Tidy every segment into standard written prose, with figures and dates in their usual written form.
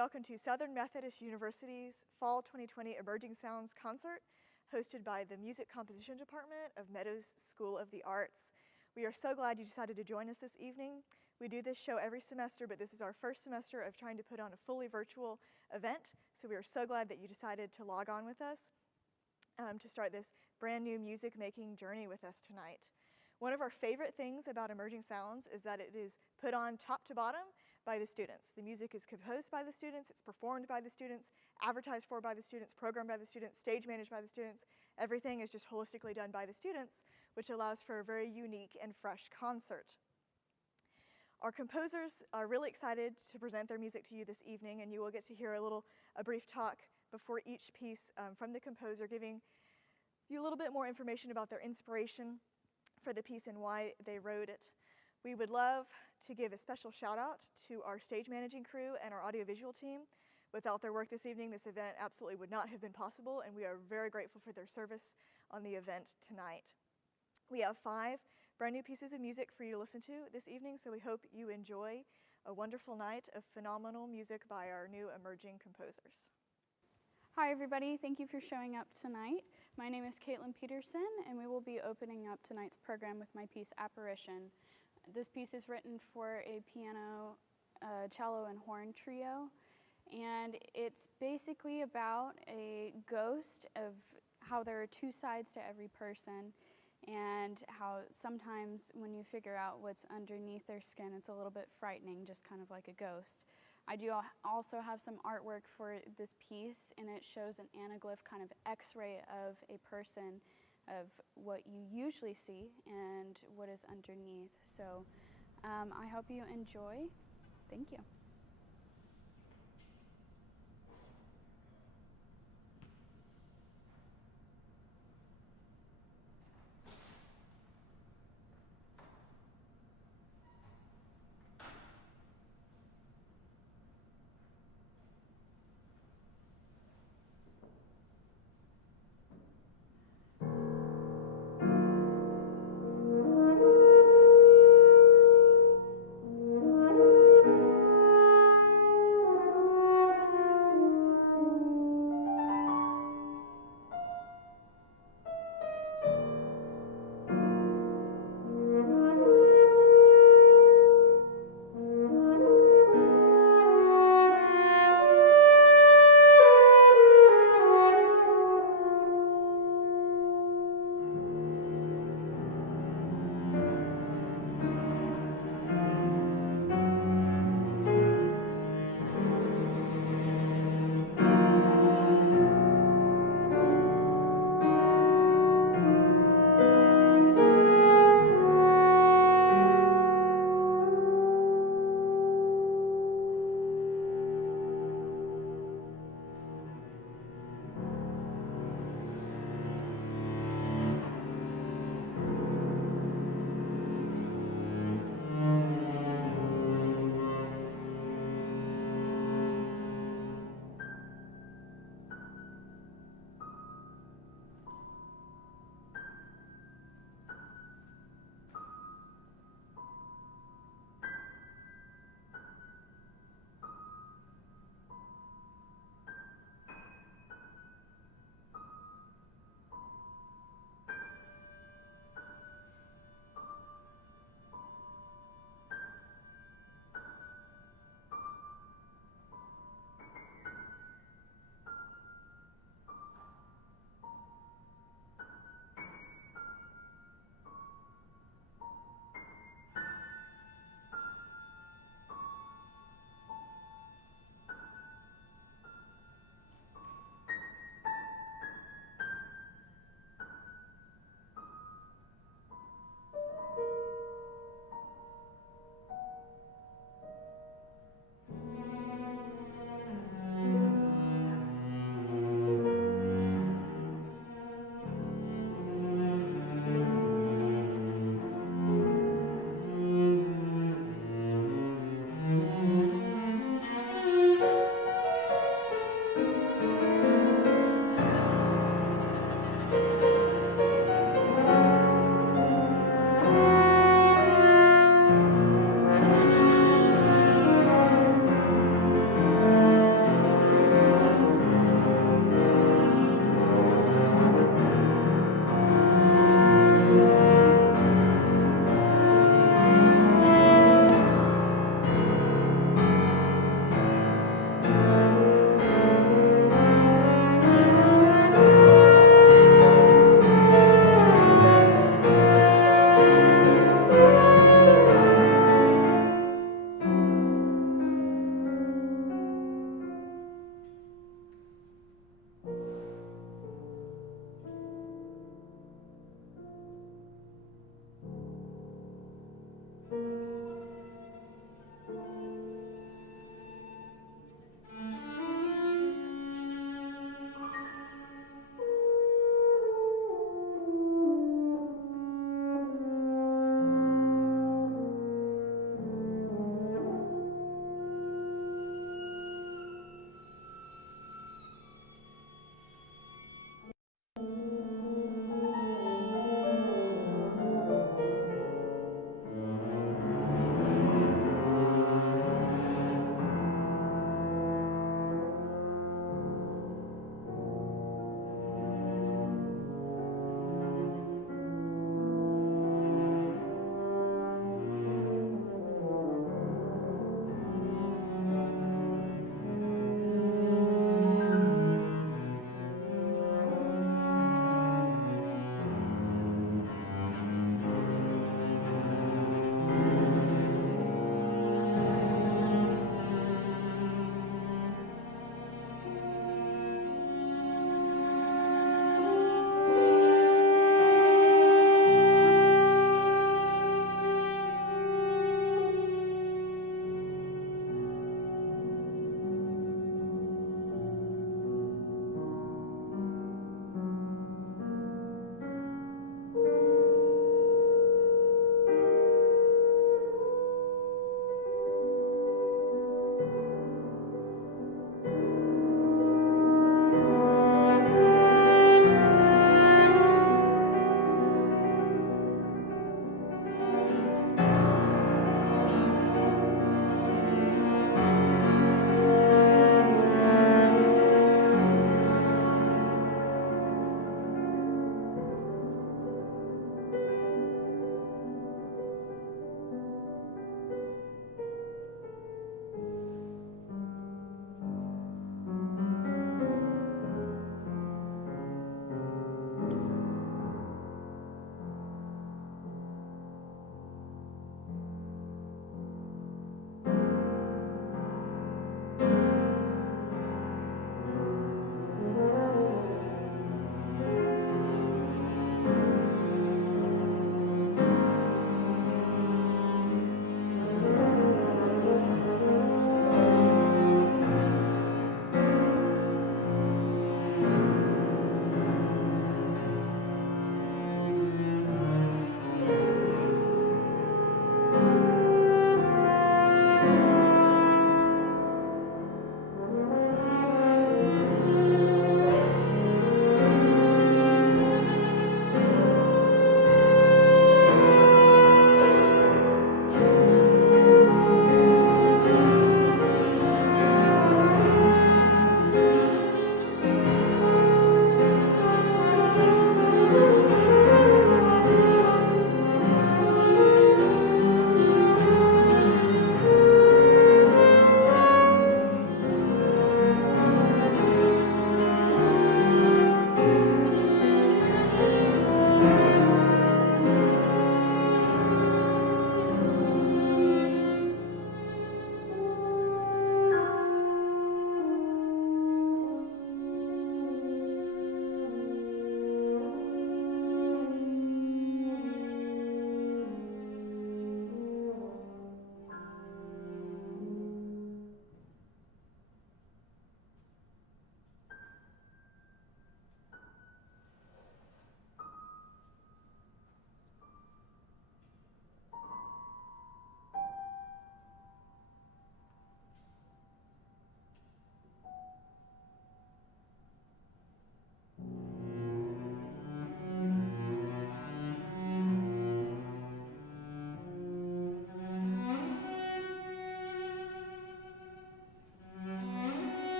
Welcome to Southern Methodist University's Fall 2020 Emerging Sounds Concert, hosted by the Music Composition Department of Meadows School of the Arts. We are so glad you decided to join us this evening. We do this show every semester, but this is our first semester of trying to put on a fully virtual event, so we are so glad that you decided to log on with us to start this brand new music making journey with us tonight. One of our favorite things about Emerging Sounds is that it is put on top to bottom by the students. The music is composed by the students, it's performed by the students, advertised for by the students, programmed by the students, stage managed by the students. Everything is just holistically done by the students, which allows for a very unique and fresh concert. Our composers are really excited to present their music to you this evening, and you will get to hear a brief talk before each piece from the composer, giving you a little bit more information about their inspiration for the piece and why they wrote it. We would love to give a special shout out to our stage managing crew and our audiovisual team. Without their work this evening, this event absolutely would not have been possible, and we are very grateful for their service on the event tonight. We have 5 brand new pieces of music for you to listen to this evening, so we hope you enjoy a wonderful night of phenomenal music by our new emerging composers. Hi everybody, thank you for showing up tonight. My name is Caitlin Peterson, and we will be opening up tonight's program with my piece Apparition. This piece is written for a piano, cello, and horn trio, and it's basically about a ghost of how there are 2 sides to every person, and how sometimes when you figure out what's underneath their skin, it's a little bit frightening, just kind of like a ghost. I do also have some artwork for this piece, and it shows an anaglyph kind of x-ray of a person, of what you usually see and what is underneath. So I hope you enjoy. Thank you.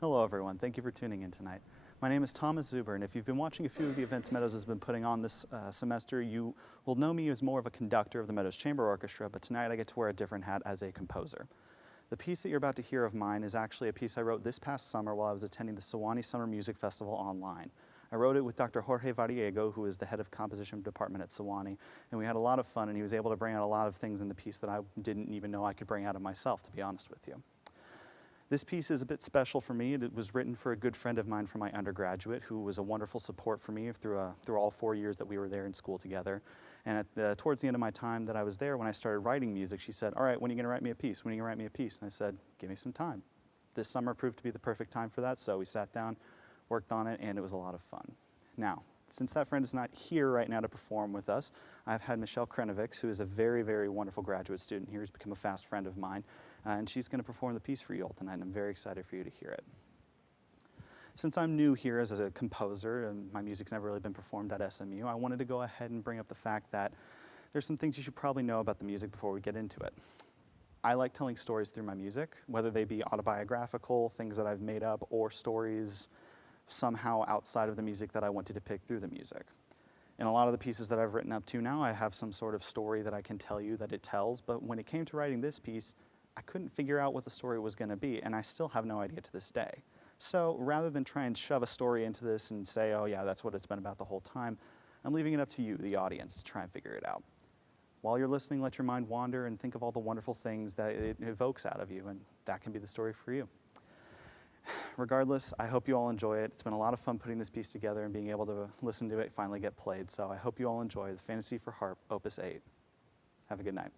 Hello everyone, thank you for tuning in tonight. My name is Thomas Zuber, and if you've been watching a few of the events Meadows has been putting on this semester, you will know me as more of a conductor of the Meadows Chamber Orchestra, but tonight I get to wear a different hat as a composer. The piece that you're about to hear of mine is actually a piece I wrote this past summer while I was attending the Sewanee Summer Music Festival online. I wrote it with Dr. Jorge Variego, who is the head of composition department at Sewanee, and we had a lot of fun, and he was able to bring out a lot of things in the piece that I didn't even know I could bring out of myself, to be honest with you. This piece is a bit special for me. It was written for a good friend of mine from my undergraduate who was a wonderful support for me through all 4 years that we were there in school together. And towards the end of my time that I was there, when I started writing music, she said, "All right, when are you going to write me a piece? When are you going to write me a piece?" And I said, "Give me some time." This summer proved to be the perfect time for that, so we sat down, worked on it, and it was a lot of fun. Now, since that friend is not here right now to perform with us, I've had Michelle Krenovics, who is a very, very wonderful graduate student here who's become a fast friend of mine, and she's going to perform the piece for you all tonight, and I'm very excited for you to hear it. Since I'm new here as a composer, and my music's never really been performed at SMU, I wanted to go ahead and bring up the fact that there's some things you should probably know about the music before we get into it. I like telling stories through my music, whether they be autobiographical, things that I've made up, or stories somehow outside of the music that I want to depict through the music. In a lot of the pieces that I've written up to now, I have some sort of story that I can tell you that it tells, but when it came to writing this piece, I couldn't figure out what the story was going to be, and I still have no idea to this day. So rather than try and shove a story into this and say, oh yeah, that's what it's been about the whole time, I'm leaving it up to you, the audience, to try and figure it out. While you're listening, let your mind wander and think of all the wonderful things that it evokes out of you, and that can be the story for you. Regardless, I hope you all enjoy it. It's been a lot of fun putting this piece together and being able to listen to it finally get played, so I hope you all enjoy the Fantasy for Harp, Opus 8. Have a good night.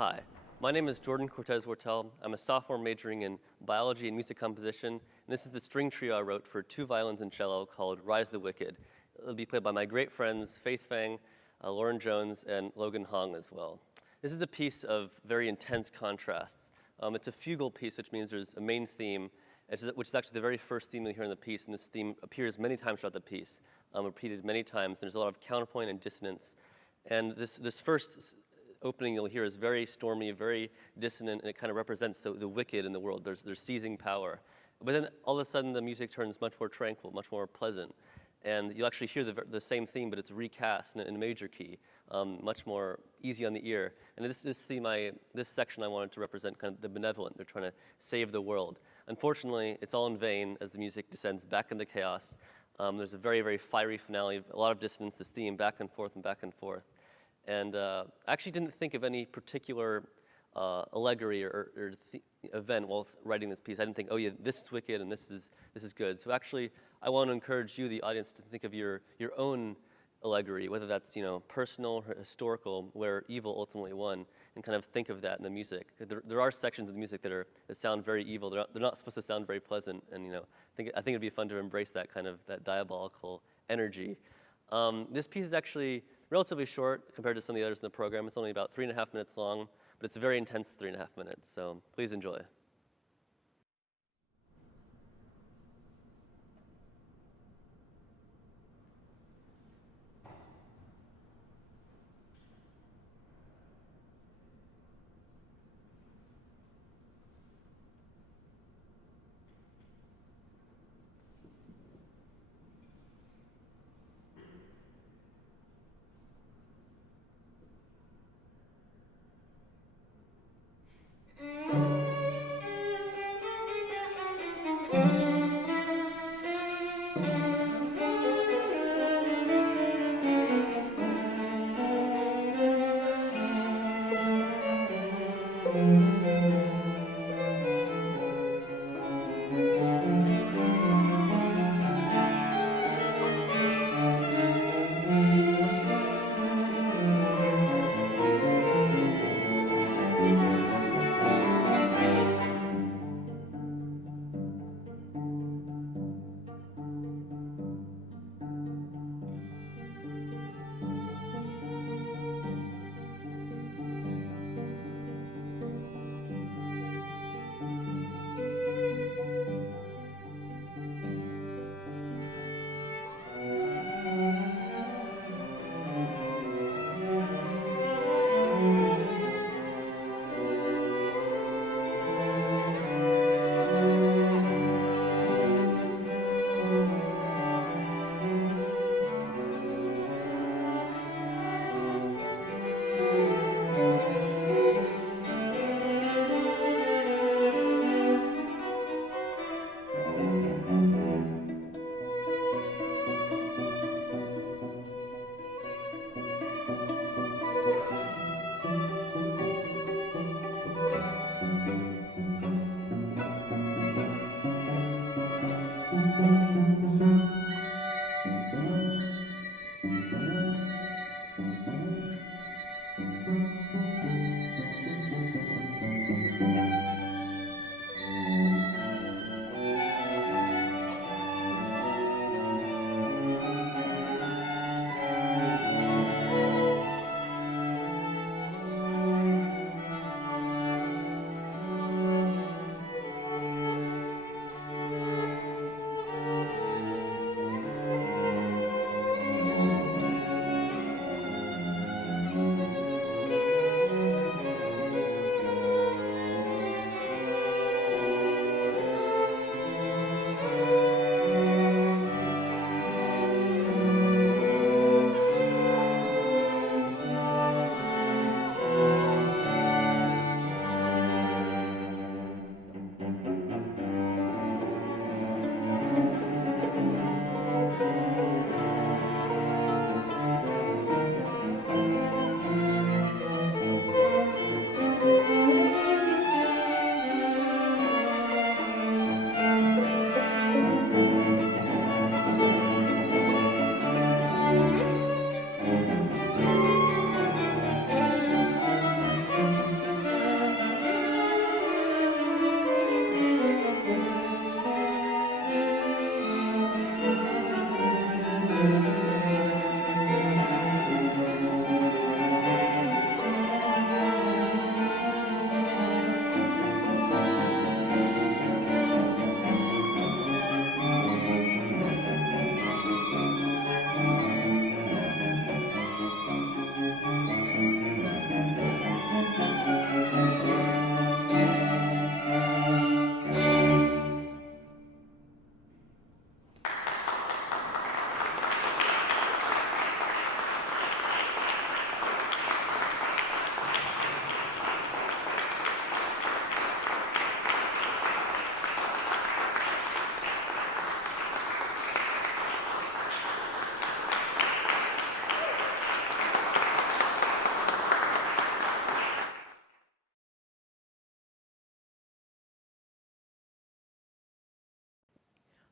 Hi, my name is Jordan Cortez Wortel. I'm a sophomore majoring in biology and music composition, and this is the string trio I wrote for 2 violins and cello called Rise the Wicked. It'll be played by my great friends Faith Fang, Lauren Jones, and Logan Hong as well. This is a piece of very intense contrasts. It's a fugal piece, which means there's a main theme, which is actually the very first theme you'll hear in the piece, and this theme appears many times throughout the piece, repeated many times. There's a lot of counterpoint and dissonance. And this first opening you'll hear is very stormy, very dissonant, and it kind of represents the wicked in the world. There's seizing power. But then all of a sudden the music turns much more tranquil, much more pleasant. And you'll actually hear the same theme, but it's recast in a major key, much more easy on the ear. And this section I wanted to represent kind of the benevolent. They're trying to save the world. Unfortunately, it's all in vain as the music descends back into chaos. There's a very, very fiery finale, a lot of dissonance, this theme back and forth and back and forth. And I actually didn't think of any particular allegory or event while writing this piece. I didn't think, oh yeah, this is wicked and this is good. So actually, I want to encourage you, the audience, to think of your own allegory, whether that's personal or historical, where evil ultimately won, and kind of think of that in the music. There are sections of the music that sound very evil. They're not supposed to sound very pleasant, and I think it'd be fun to embrace that kind of that diabolical energy. This piece is actually relatively short compared to some of the others in the program. It's only about 3.5 minutes long, but it's a very intense 3.5 minutes. So please enjoy.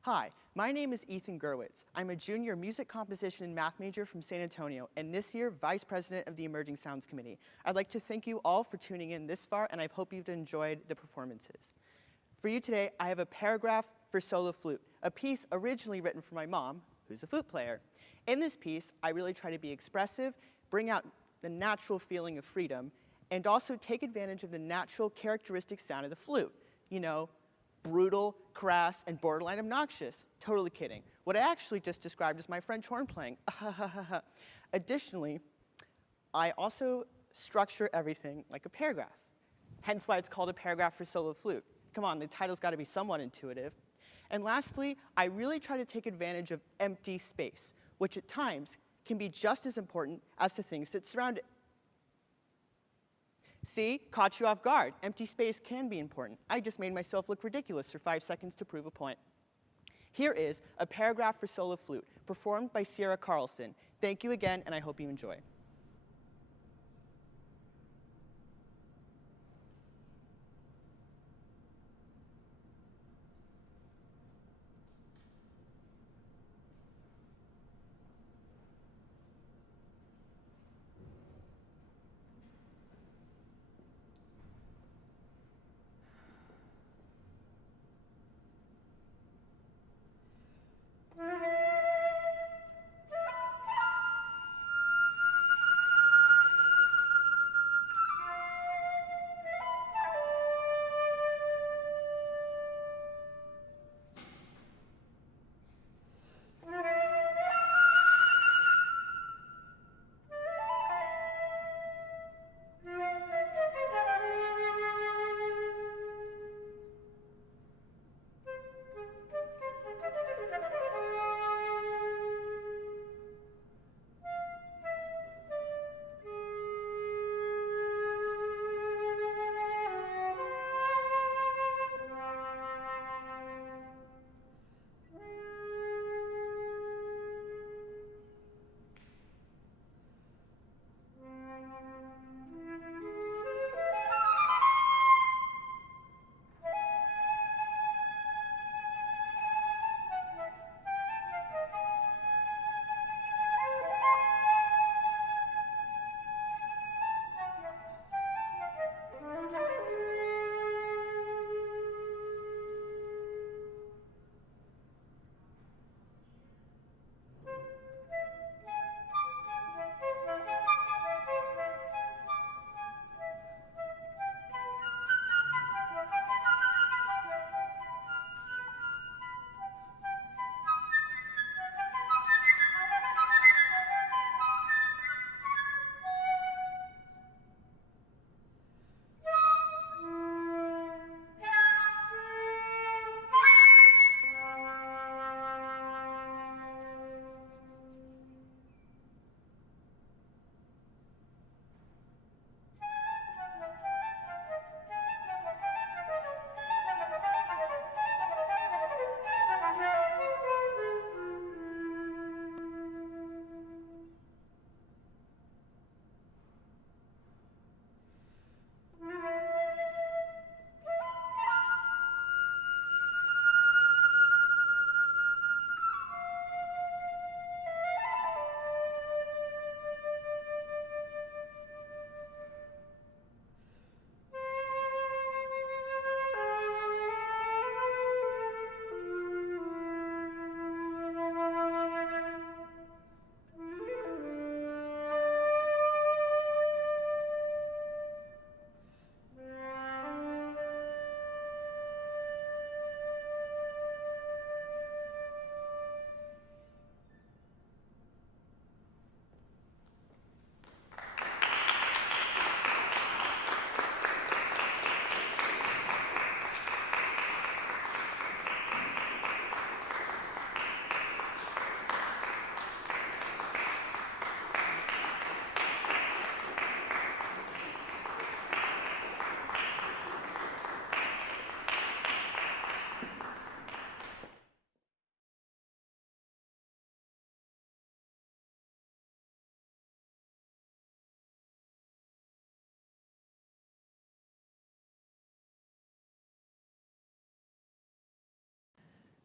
Hi, my name is Ethan Gerwitz. I'm a junior music composition and math major from San Antonio, and this year, Vice President of the Emerging Sounds Committee. I'd like to thank you all for tuning in this far, and I hope you've enjoyed the performances. For you today, I have a paragraph for solo flute, a piece originally written for my mom, who's a flute player. In this piece, I really try to be expressive, bring out the natural feeling of freedom, and also take advantage of the natural characteristic sound of the flute. You know, brutal, crass, and borderline obnoxious. Totally kidding. What I actually just described is my French horn playing. Additionally, I also structure everything like a paragraph. Hence why it's called a paragraph for solo flute. Come on, the title's got to be somewhat intuitive. And lastly, I really try to take advantage of empty space, which at times can be just as important as the things that surround it. See, caught you off guard. Empty space can be important. I just made myself look ridiculous for 5 seconds to prove a point. Here is a paragraph for solo flute, performed by Sierra Carlson. Thank you again, and I hope you enjoy.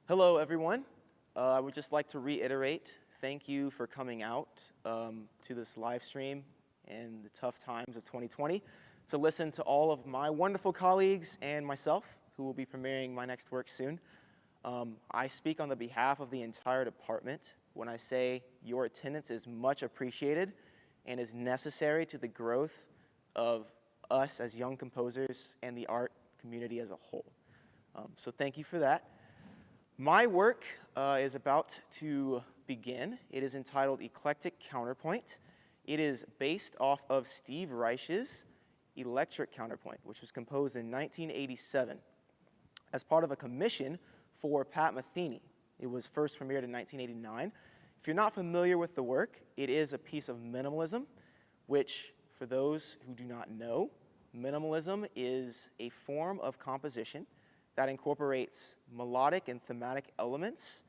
Hello, everyone. I would just like to reiterate, thank you for coming out to this live stream in the tough times of 2020 to listen to all of my wonderful colleagues and myself, who will be premiering my next work soon. I speak on the behalf of the entire department when I say your attendance is much appreciated and is necessary to the growth of us as young composers and the art community as a whole. So thank you for that. My work is about to begin. It is entitled Eclectic Counterpoint. It is based off of Steve Reich's Electric Counterpoint, which was composed in 1987 as part of a commission for Pat Metheny. It was first premiered in 1989. If you're not familiar with the work, it is a piece of minimalism, which, for those who do not know, minimalism is a form of composition that incorporates melodic and thematic elements,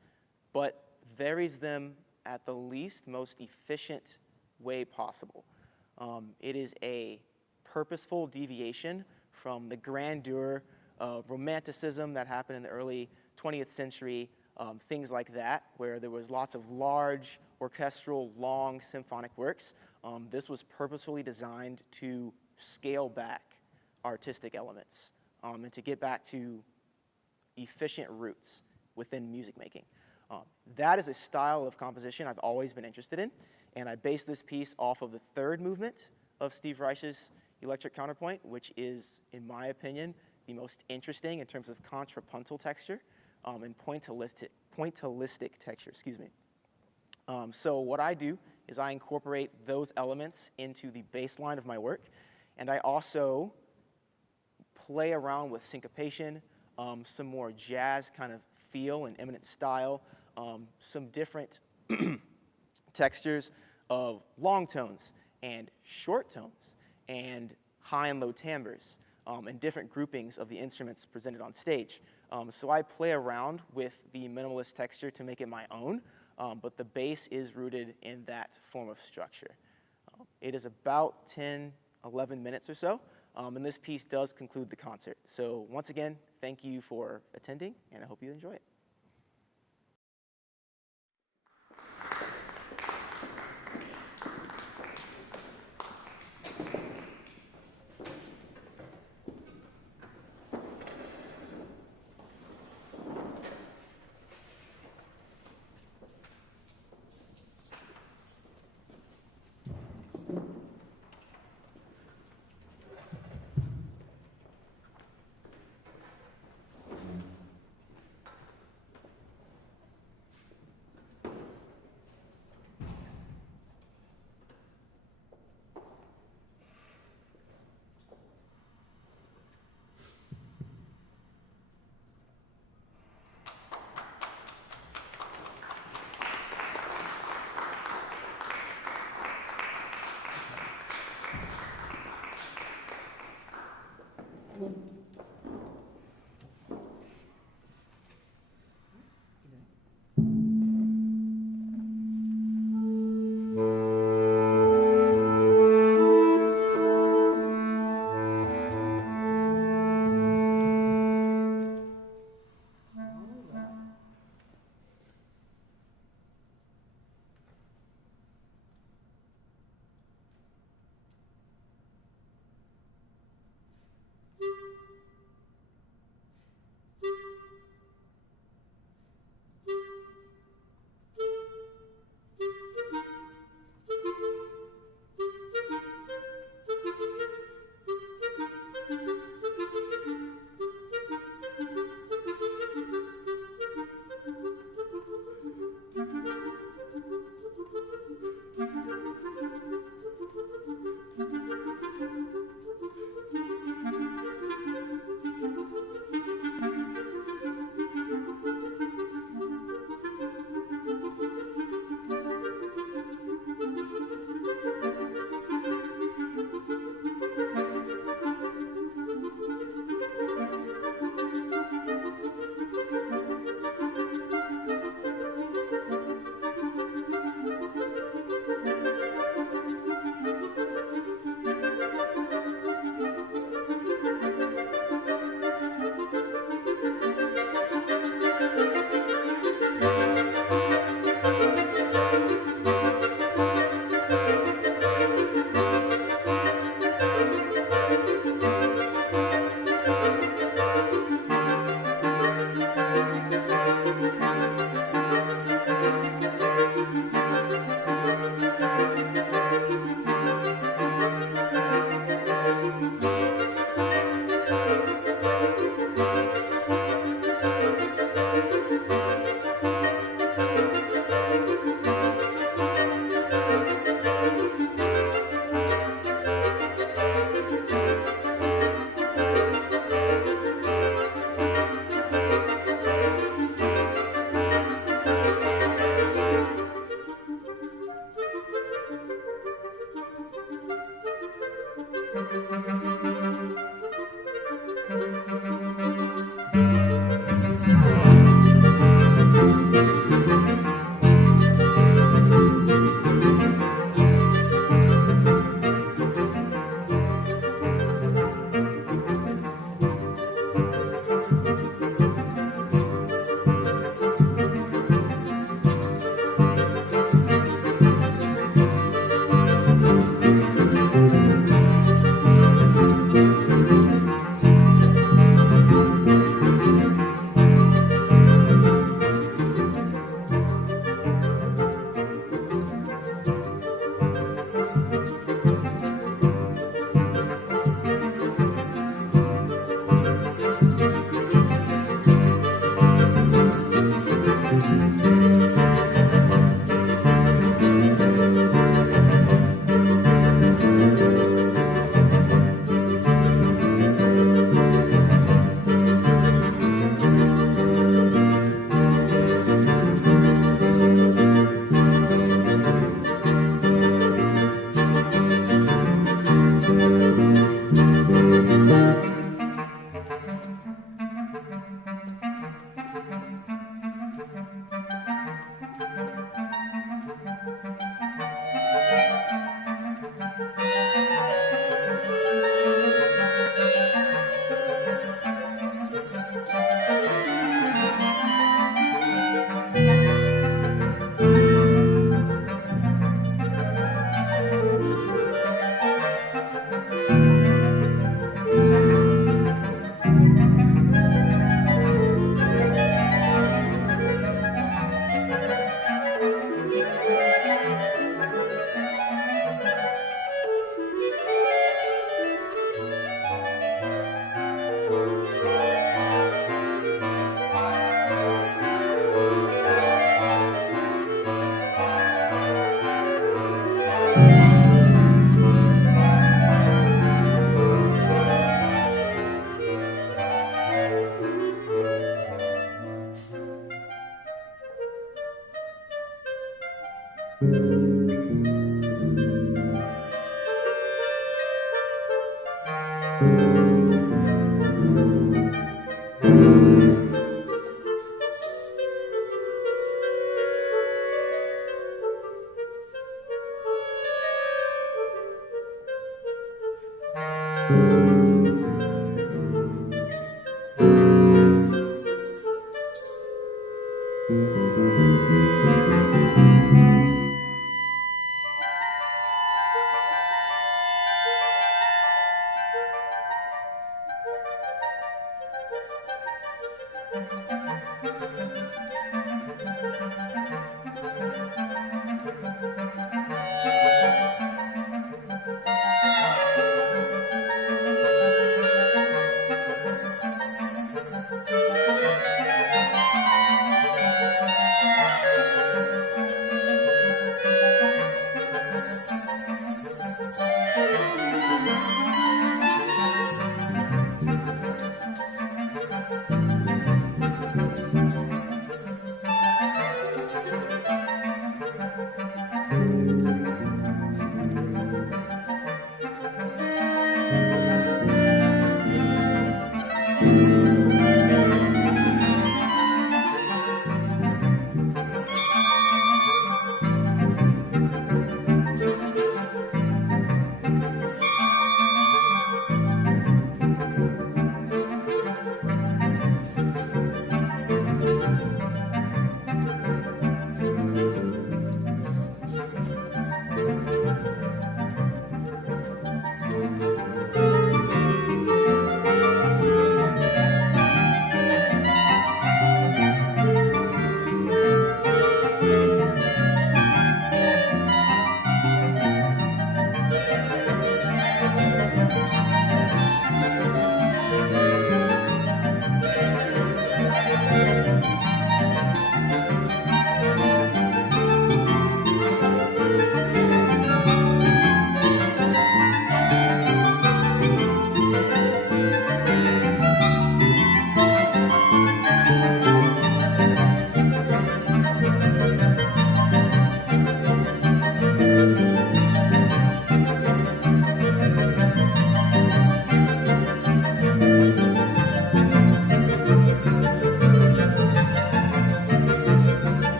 but varies them at the least most efficient way possible. It is a purposeful deviation from the grandeur of romanticism that happened in the early 20th century, things like that, where there was lots of large, orchestral, long symphonic works. This was purposefully designed to scale back artistic elements and to get back to efficient roots within music making. That is a style of composition I've always been interested in, and I based this piece off of the third movement of Steve Reich's Electric Counterpoint, which is, in my opinion, the most interesting in terms of contrapuntal texture and pointillistic texture, excuse me. So what I do is I incorporate those elements into the bass line of my work, and I also play around with syncopation, some more jazz kind of feel and eminent style, some different textures of long tones and short tones and high and low timbres and different groupings of the instruments presented on stage. So I play around with the minimalist texture to make it my own, but the bass is rooted in that form of structure. It is about 10, 11 minutes or so. And this piece does conclude the concert. So once again, thank you for attending, and I hope you enjoy it.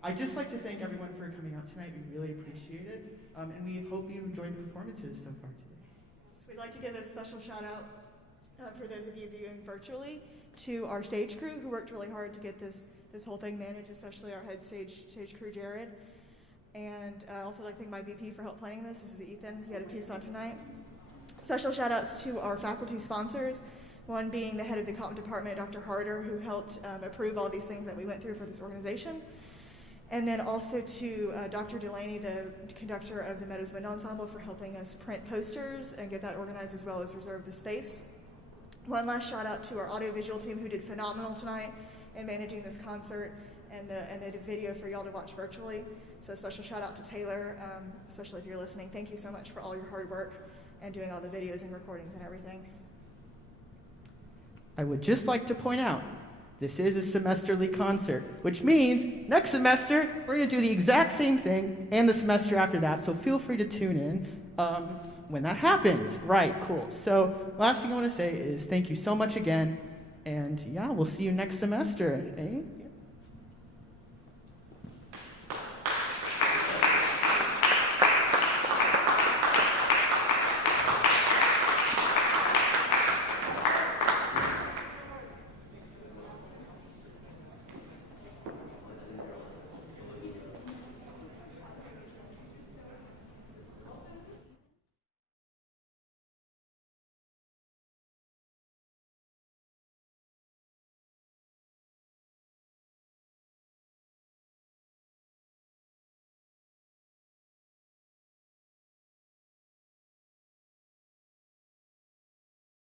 I'd just like to thank everyone for coming out tonight. We really appreciate it, and we hope you enjoyed the performances so far today. So we'd like to give a special shout out for those of you viewing virtually to our stage crew who worked really hard to get this whole thing managed, especially our head stage crew, Jared. And also I'd like to thank my VP for help planning this. This is Ethan. He had a piece on tonight. Special shout outs to our faculty sponsors, one being the head of the comp department, Dr. Harder, who helped approve all these things that we went through for this organization. And then also to Dr. Delaney, the conductor of the Meadows Wind Ensemble, for helping us print posters and get that organized as well as reserve the space. One last shout out to our audiovisual team who did phenomenal tonight in managing this concert and the video for y'all to watch virtually. So a special shout out to Taylor, especially if you're listening. Thank you so much for all your hard work and doing all the videos and recordings and everything. I would just like to point out, this is a semesterly concert, which means next semester we're going to do the exact same thing and the semester after that, so feel free to tune in when that happens. Right, cool. So last thing I want to say is thank you so much again, and yeah, we'll see you next semester. Eh?